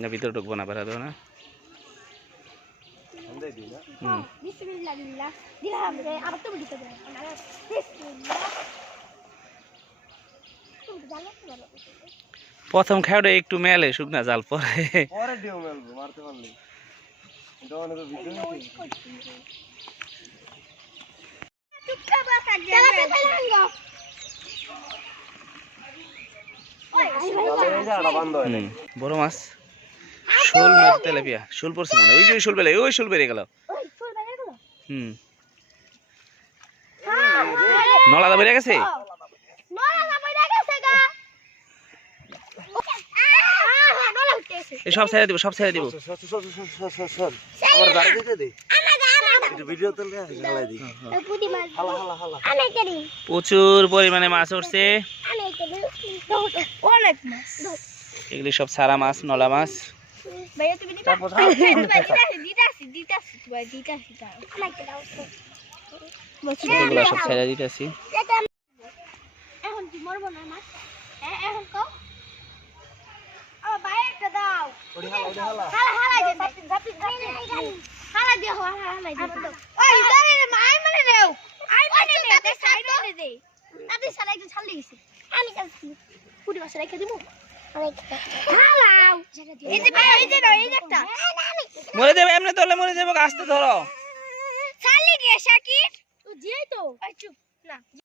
না ভিতরে ঢুকবো না বেড়া দেবো না। প্রথম খাওয়াটা একটু মেলে শুকনা জাল পরে। হুম, বড় মাছ। শোল মাছ তেলাপিয়া শোল পড়ছে মনে ওই যে শোল বেলে ওই শোল বেরিয়ে গেল। হুম। নলাদা বেরিয়ে গেছে? এই সব ছেড়ে দিব সব ছেড়ে দিব। আমার গাড়ি দিতে দে প্রচুর পরিমাণে মাছ উঠছে। অনেক মাছ। এগুলি সব সারা মাছ নলা মাছ। ভাইয়া তুমি দিতা দিতাছি দিতাছি দিতাছি ভাই দিতাছি দাও আমাকে দাও ছোটগুলো সব ছেড়ে দিতেছি। এখন কি মরবো না মাছ এখন কও। আমার ভাই দাও। হালা হালা। হালা হালা দে ঝাপি ঝাপি হালা হালা হালা ওই দাঁড়ে আই মানে আই মানে দে দে সাইড দে দে তাতে সালা একটু ছাড়লে গেছে। আমি যাচ্ছি। পুরি মাছ রেখে দিব। হালাও এই যে ভাই এই যে নাও, এই যে একটা। মরে যাবে এমনি তোলে মরে যাবে আস্তে ধরো। গিয়ে শাকির। যেই তো। চুপ না।